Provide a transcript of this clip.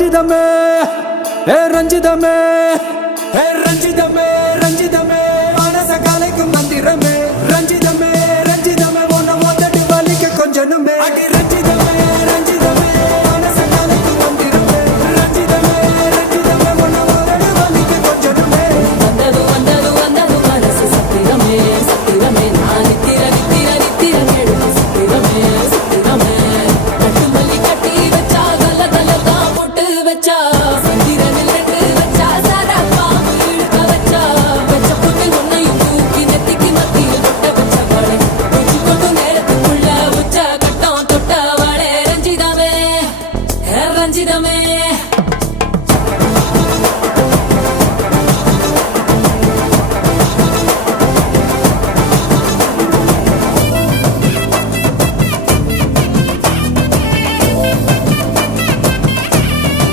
ரஞ்சிதமே ரஞ்சிதமே ரஞ்சிதமே ரஞ்சிதமே மனச கலைக்கும் மந்திரமே ரஞ்சிதமே ரஞ்சிதமே உன்னை மொத்தடி வலிக்க கொஞ்சனுமே அடி ரஞ்சிதமே ரஞ்சிதமே மனச கலைக்கும் மந்திரமே ரஞ்சிதமே ரஞ்சிதமே உன்னை மொத்தடி வலிக்க கொஞ்சனுமே வந்தது வந்தது வந்தது மனசு சத்திரமே சத்திரமே நான் நித்திர நித்திர நித்திர கேடு சத்திரமே சத்திரமே கட்டு மல்லி கட்டி வச்சா கல கல தான் போட்டு வச்சா